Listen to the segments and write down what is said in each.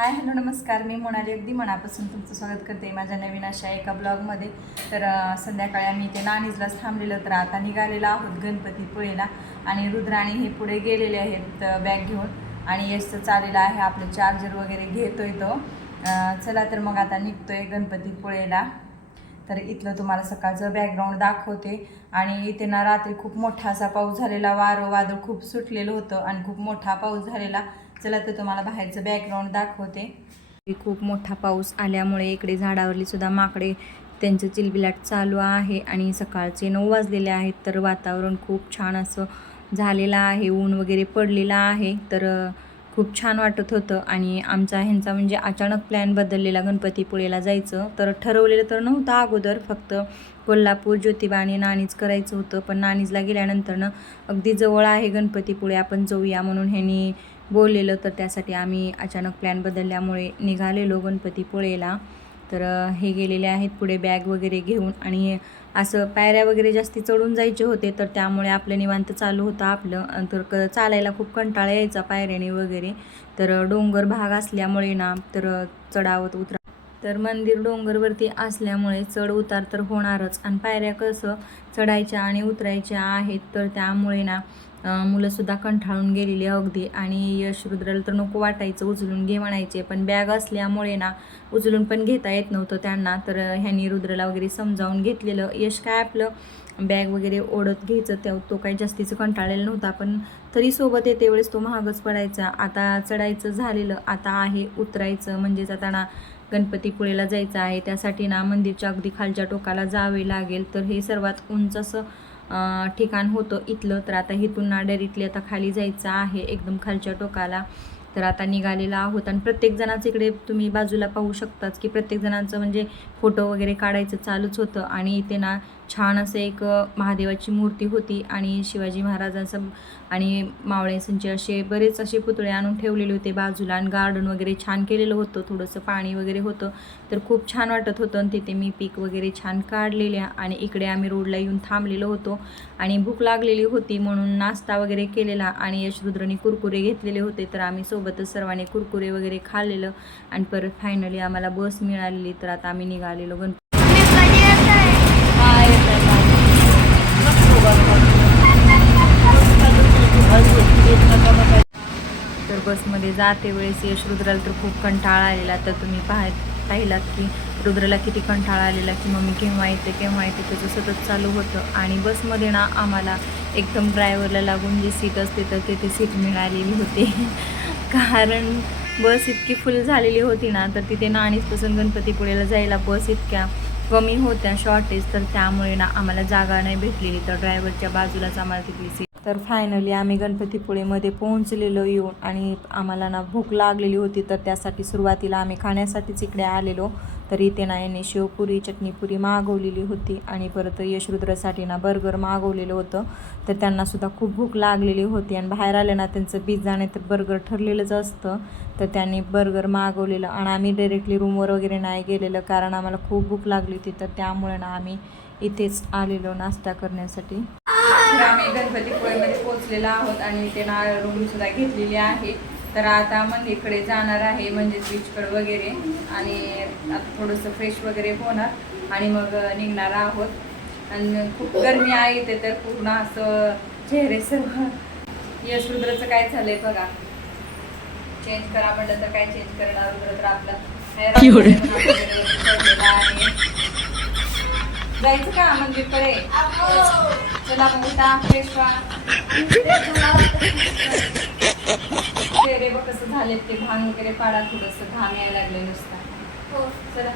Hi hello नमस्कार. मी मोनाली अगदी मनापासून तुमचं स्वागत करते माझ्या नवीन अशा एका ब्लॉगमध्ये. तर संध्याकाळी आम्ही ते नाणीजलाच थांबलेलं तर आता निघालेलो आहोत गणपतीपुळेला आणि रुद्राणी हे पुढे गेलेले आहेत बॅग घेऊन. आणि यशचं चाललेलं आहे आपलं चार्जर वगैरे घेतोय तो. चला तर मग आता निघतोय गणपतीपुळेला तर इथलं तुम्हाला सकाळचं बॅकग्राऊंड दाखवते. आणि इथे ना रात्री खूप मोठा असा पाऊस झालेला वारं वादळ खूप सुटलेलं होतं आणि खूप मोठा पाऊस झालेला. चला तर तुम्हाला बाहेरचं बॅकग्राऊंड दाखवते. खूप मोठा पाऊस आल्यामुळे इकडे झाडावरली सुद्धा माकडे त्यांचं चिलबिलाट चालू आहे आणि सकाळचे नऊ वाजलेले आहेत तर वातावरण खूप छान असं झालेलं आहे. ऊन वगैरे पडलेलं आहे तर खूप छान वाटत होतं. आणि आमचा ह्यांचा म्हणजे अचानक प्लॅन बदललेला गणपतीपुळेला जायचं. तर ठरवलेलं तर नव्हतं अगोदर फक्त कोल्हापूर ज्योतिबा आणि नाणीच करायचं होतं. पण नाणीजला गेल्यानंतरनं अगदी जवळ आहे गणपतीपुळे आपण जाऊया म्हणून ह्यांनी बोललेलं तर त्यासाठी आम्ही अचानक प्लॅन बदलल्यामुळे निघालेलो गणपतीपुळेला तर हे गेलेले आहेत पुढे बॅग वगैरे घेऊन आणि असं पायऱ्या वगैरे जास्ती चढून जायचे होते तर त्यामुळे आपलं निवांत चालू होतं आपलं. तर क चालायला खूप कंटाळा यायचा पायऱ्याने वगैरे. तर डोंगर भाग असल्यामुळे ना तर चढावत उतरा. तर मंदिर डोंगरवरती असल्यामुळे चढ उतार तर होणारच. आणि पायऱ्या कसं चढायच्या आणि उतरायच्या आहेत तर त्यामुळे ना मुलंसुद्धा कंटाळून गेलेली अगदी. आणि यश रुद्राला तर नको वाटायचं उचलून घे म्हणायचे. पण बॅग असल्यामुळे ना उचलून पण घेता येत नव्हतं त्यांना. तर ह्यांनी रुद्राला वगैरे समजावून घेतलेलं. यश काय आपलं? बॅग वगैरे ओढत घ्यायचं त्या तो काही जास्तीचं कंटाळलेला नव्हता. पण तरी सोबत येते वेळेस तो महागच पडायचा. आता चढायचं झालेलं. आता आहे उतरायचं. म्हणजेच आता ना गणपतीपुळेला जायचं आहे. त्यासाठी ना मंदिरच्या अगदी खालच्या टोकाला जावे लागेल. तर हे सर्वात उंच असं ठिकाण होतं इथलं. तर आता इथून ना आता खाली जायचं आहे एकदम खालच्या टोकाला. तर आता निघालेला आहोत. आणि प्रत्येक जणाचं इकडे तुम्ही बाजूला पाहू शकताच की प्रत्येक जणांचं म्हणजे फोटो वगैरे काढायचं चालूच होतं. आणि इथे ना छान असं एक महादेवाची मूर्ती होती आणि शिवाजी महाराजांचं आणि मावळ्यांचे असे बरेच असे पुतळे आणून ठेवलेले होते बाजूला आणि गार्डन वगैरे छान केलेलं होतं. थोडंसं पाणी वगैरे होतं. तर खूप छान वाटत होतं आणि तिथे मी पीक वगैरे छान काढलेल्या आणि इकडे आम्ही रोडला येऊन थांबलेलो होतो आणि भूक लागलेली होती म्हणून नाश्ता वगैरे केलेला आणि यशरुद्रनी कुरकुरे घेतलेले होते. तर आम्ही सोबतच सर्वांनी कुरकुरे वगैरे खाल्लेलं आणि परत फायनली आम्हाला बस मिळालेली. तर आता आम्ही निघालेलो गणपती तर बसमध्ये जाते वेळेस यश. रुद्राला तर खूप कंटाळा आलेला. तर तुम्ही पाह पाहिलात की रुद्राला किती कंटाळा आलेला की मम्मी केव्हा येते केव्हा येते? त्याचं सतत चालू होतं. आणि बसमध्ये ना आम्हाला एकदम ड्रायव्हरला लागून जी सीट असते तर तिथे सीट मिळालेली होती. कारण बस इतकी फुल झालेली होती ना तर तिथे ना आणिचपासून गणपतीपुळेला जायला बस इतक्या कमी होत्या शॉर्टेज तर त्यामुळे ना आम्हाला जागा नाही भेटलेली. तर ड्रायव्हरच्या बाजूलाच आम्हाला तिथली सीट तर फायनली आम्ही गणपतीपुळेमध्ये पोहोचलेलो येऊन आणि आम्हाला ना भूक लागलेली होती तर त्यासाठी सुरुवातीला आम्ही खाण्यासाठीच इकडे आलेलो. तर इथे ना याने शेवपुरी चटणीपुरी मागवलेली होती आणि परत यशरुद्रासाठी ना बर्गर मागवलेलं होतं. तर त्यांनासुद्धा खूप भूक लागलेली होती आणि बाहेर आले ना त्यांचं पिझ्झा नाही तर बर्गर ठरलेलंच असतं. तर त्यांनी बर्गर मागवलेलं आणि आम्ही डायरेक्टली रूमवर वगैरे नाही गेलेलं कारण आम्हाला खूप भूक लागली होती. तर त्यामुळे ना आम्ही इथेच आलेलो नाश्ता करण्यासाठी. तर आम्ही गणपतीपुळेमध्ये पोहोचलेलो आहोत आणि इथे ना रूम सुद्धा घेतलेली आहे. तर आता मंदिरकडे जाणार आहे म्हणजेच बीचकडे वगैरे. आणि आता थोडंसं फ्रेश वगैरे होणार आणि मग निघणार आहोत. आणि खूप गरमी आहे इथे तर पूर्ण असं चेहरे सर्व यश रुद्राचं काय झालंय बघा. चेंज करा म्हटलं तर काय चेंज करणार रुद्र तर आपलं? जायचं का मंदिरकडे? चला उठा फ्रेश चेहरे बघ कसं झाले ते भांग वगैरे पाडा थोडस. घाम यायला लागले नुसता. चला.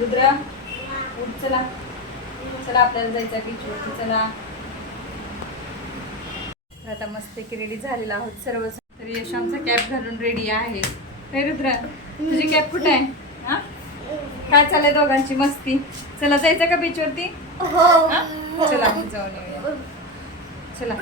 रुद्र उठ चला. चला आपल्याला जायचं बीचवरती चला. आता मस्त रेडी झालेला आहोत सर्व तर यश आमचा कॅप घालून रेडी आहे. हे रुद्र तुझी कॅप कुठे आहे? हा काय चाललंय दोघांची मस्ती? चला जायचं का बीचवरती हा? चला जाऊन येऊया. चला.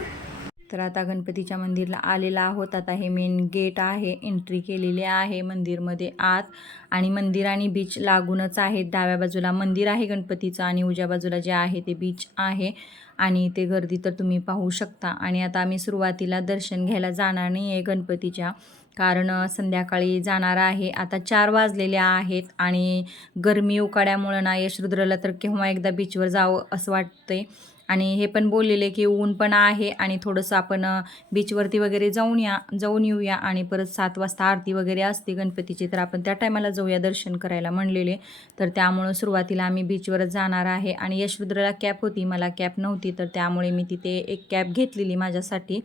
तर आता गणपतीच्या मंदिरला आलेला आहोत. आता हे मेन गेट आहे एंट्री केलेली आहे मंदिरमध्ये आत. आणि मंदिर आणि बीच लागूनच आहे डाव्या बाजूला मंदिर आहे गणपतीचं आणि उजव्या बाजूला जे आहे ते बीच आहे. आणि ते गर्दी तर तुम्ही पाहू शकता. आणि आता आम्ही सुरुवातीला दर्शन घ्यायला जाणार नाही आहे गणपतीच्या. कारण संध्याकाळी जाणार आहे. आता चार वाजलेल्या आहेत आणि गरमी उकाड्यामुळं ना यशरुद्रला तर केव्हा एकदा बीचवर जावं असं वाटतंय. आणि हे पण बोललेले की ऊन पण आहे आणि थोडंसं आपण बीचवरती वगैरे जाऊन या जाऊन येऊया आणि परत सात वाजता आरती वगैरे असते गणपतीची तर आपण त्या टायमाला जाऊया दर्शन करायला म्हणलेले. तर त्यामुळं सुरुवातीला आम्ही बीचवरच जाणार आहे आणि यशरुद्रला कॅप होती मला कॅप नव्हती तर त्यामुळे मी तिथे एक कॅप घेतलेली माझ्यासाठी.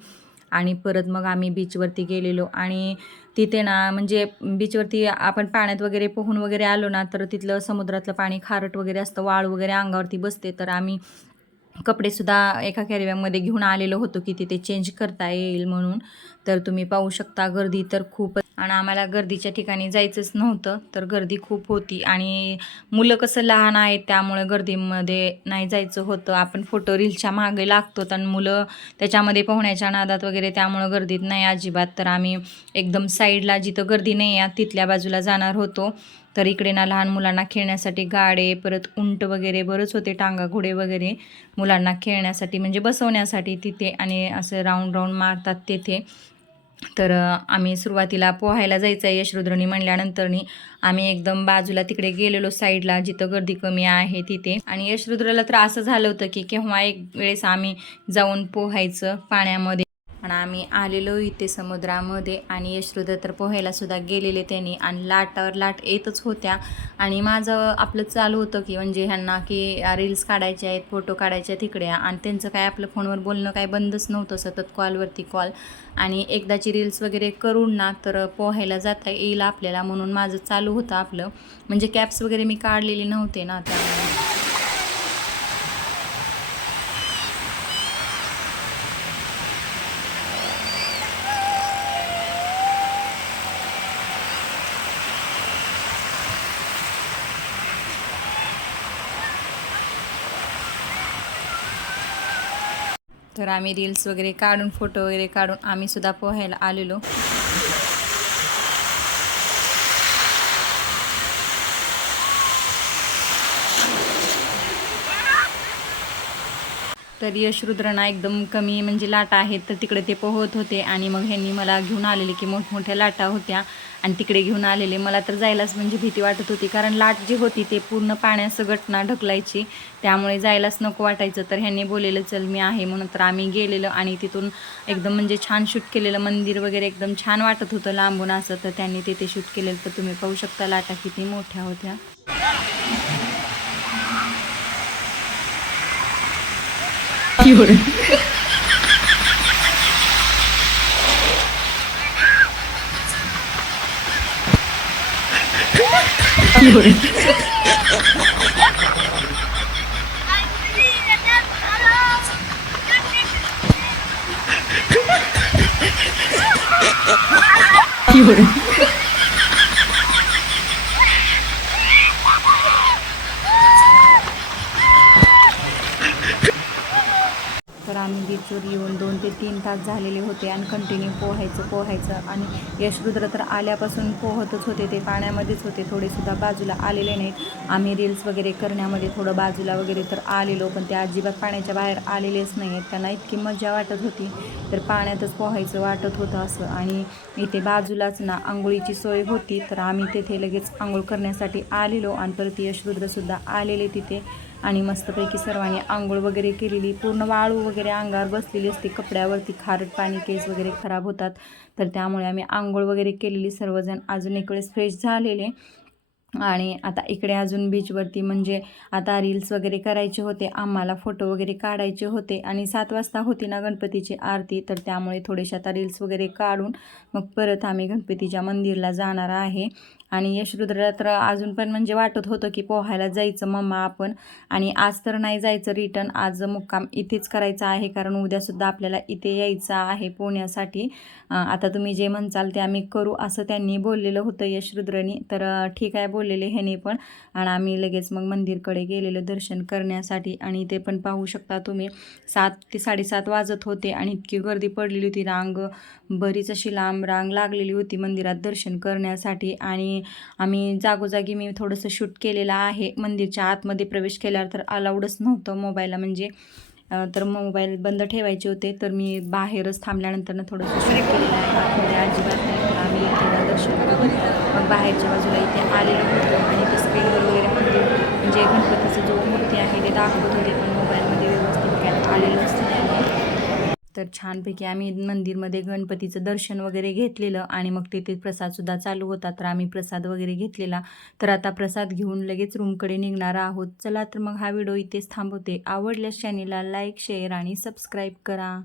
आणि परत मग आम्ही बीचवरती गेलेलो. आणि तिथे ना म्हणजे बीचवरती आपण पाण्यात वगैरे पोहून वगैरे आलो ना तर तिथलं समुद्रातलं पाणी खारट वगैरे असतं वाळ वगैरे अंगावरती बसते. तर आम्ही कपडेसुद्धा एका कॅरीबॅगमध्ये घेऊन आलेलो होतो की तिथे चेंज करता येईल म्हणून. तर तुम्ही पाहू शकता गर्दी तर खूपच आणि आम्हाला गर्दीच्या ठिकाणी जायचंच नव्हतं तर गर्दी खूप होती. आणि मुलं कसं लहान आहेत त्यामुळे गर्दीमध्ये नाही जायचं होतं. आपण फोटो रीलच्या मागे लागतो आणि मुलं त्याच्यामध्ये पोहण्याच्या नादात वगैरे त्यामुळं गर्दीत नाही अजिबात. तर आम्ही एकदम साईडला जिथं गर्दी नाही आहे तिथल्या बाजूला जाणार होतो. तर इकडे ना लहान मुलांना खेळण्यासाठी गाडे परत उंट वगैरे बरंच होते टांगा घोडे वगैरे मुलांना खेळण्यासाठी म्हणजे बसवण्यासाठी तिथे आणि असं राऊंड राऊंड मारतात तेथे. तर आम्ही सुरुवातीला पोहायला जायचं आहे यशरुद्रनी म्हणल्यानंतरनी आम्ही एकदम बाजूला तिकडे गेलेलो साईडला जिथं गर्दी कमी आहे तिथे. आणि यशरुद्रला तर असं झालं होतं की केव्हा एक वेळेस आम्ही जाऊन पोहायचं पाण्यामध्ये. आणि आम्ही आलेलो इथे समुद्रामध्ये आणि यशोदा तर पोहायलासुद्धा गेलेले त्यांनी आणि लाटावर लाट येतच होत्या. आणि माझं आपलं चालू होतं की म्हणजे ह्यांना की रील्स काढायचे आहेत फोटो काढायचे आहेत तिकडे आणि त्यांचं काय आपलं फोनवर बोलणं काय बंदच नव्हतं सतत कॉलवरती कॉल आणि एकदाची रील्स वगैरे करून ना तर पोहायला जाता येईल आपल्याला म्हणून माझं चालू होतं आपलं. म्हणजे कॅप्स वगैरे मी काढलेली नव्हते ना त्यामुळे. तर आम्ही रील्स वगैरे काढून फोटो वगैरे काढून आम्ही सुद्धा पोहायला आलेलो. तर यशरुद्रना एकदम कमी म्हणजे लाटा आहेत तर तिकडे ते पोहत होते आणि मग ह्यांनी मला घेऊन आलेले की मोठमोठ्या लाटा होत्या आणि तिकडे घेऊन आलेले. मला तर जायलाच म्हणजे भीती वाटत होती कारण लाट जी होती ते पूर्ण पाण्याचं घटना ढकलायची त्यामुळे जायलाच नको वाटायचं. तर ह्यांनी बोललेलं चल मी आहे. म्हणून तर आम्ही गेलेलो आणि तिथून एकदम म्हणजे छान शूट केलेलं मंदिर वगैरे एकदम छान वाटत होतं लांबून असं. तर त्यांनी तिथे शूट केलेलं. तर तुम्ही पाहू शकता लाटा किती मोठ्या होत्या. কি করে? কি করে? কি दोन ते तीन तास झालेले होते आणि कंटिन्यू पोहायचं पोहायचं. आणि यशरुद्र तर आल्यापासून पोहतच होते ते पाण्यामध्येच होते थोडेसुद्धा बाजूला आलेले नाहीत. आम्ही रील्स वगैरे करण्यामध्ये थोडं बाजूला वगैरे तर आलेलो पण ते अजिबात पाण्याच्या बाहेर आलेलेच नाही आहेत त्यांना इतकी मजा वाटत होती. तर पाण्यातच पोहायचं वाटत होतं असं. आणि इथे बाजूलाच ना आंघोळीची सोय होती तर आम्ही तेथे लगेच आंघोळ करण्यासाठी आलेलो आणि परत यशरुद्रसुद्धा आलेले तिथे. आणि मस्तपैकी सर्वांनी आंघोळ वगैरे केलेली पूर्ण वाळू वगैरे अंगावर बसलेली असते कपड्यावरती खारट पाणी केस वगैरे खराब होतात. तर त्यामुळे आम्ही आंघोळ वगैरे केलेली सर्वजण अजून एक वेळेस फ्रेश झालेले. आणि आता इकडे अजून बीचवरती म्हणजे आता रील्स वगैरे करायचे होते. आम्हाला फोटो वगैरे काढायचे होते. आणि सात वाजता होती ना गणपतीची आरती. तर त्यामुळे थोडेसे आता रील्स वगैरे काढून मग परत आम्ही गणपतीच्या मंदिरला जाणार आहे. आणि यशरुद्रला तर अजून पण म्हणजे वाटत होतं की पोहायला जायचं मम्मा आपण. आणि आज तर नाही जायचं रिटर्न आज मुक्काम इथेच करायचा आहे कारण उद्यासुद्धा आपल्याला इथे यायचं आहे पोहण्यासाठी. आता तुम्ही जे म्हणचाल ते आम्ही करू असं त्यांनी बोललेलं होतं यशरुद्रनी. तर ठीक आहे बोललेले ह्याने पण. आणि आम्ही लगेच मग मंदिरकडे गेलेलो दर्शन करण्यासाठी. आणि इथे पण पाहू शकता तुम्ही सात ते साडेसात वाजत होते आणि इतकी गर्दी पडलेली होती. रांग बरीच अशी लांब रांग लागलेली होती मंदिरात दर्शन करण्यासाठी. आणि आम्ही जागोजागी मी थोडंसं शूट केलेलं आहे. मंदिरच्या आतमध्ये प्रवेश केल्यावर तर अलाउडच नव्हतं मोबाईलला म्हणजे तर मोबाईल बंद ठेवायचे होते. तर मी बाहेरच थांबल्यानंतर थोडंसं शूट केलेलं आहे. आतमध्ये अजिबात नाही. तर आम्ही इथे दर्शन करून मग बाहेरच्या बाजूला इथे आलेलो होतो. आणि ते स्क्रीनवर वगैरे मंदिर म्हणजे गणपतीचं जो मूर्ती आहे ते दाखवत होते. पण मोबाईलमध्ये व्यवस्थित काय आलेलंच नाही तर छानपैकी आम्ही मंदिरमध्ये गणपतीचं दर्शन वगैरे घेतलेलं आणि मग तिथे प्रसादसुद्धा चालू होता. तर आम्ही प्रसाद वगैरे घेतलेला. तर आता प्रसाद घेऊन लगेच रूमकडे निघणार आहोत. चला तर मग हा व्हिडिओ इथेच थांबवते. आवडल्यास चॅनेलला लाईक शेअर आणि सबस्क्राईब करा.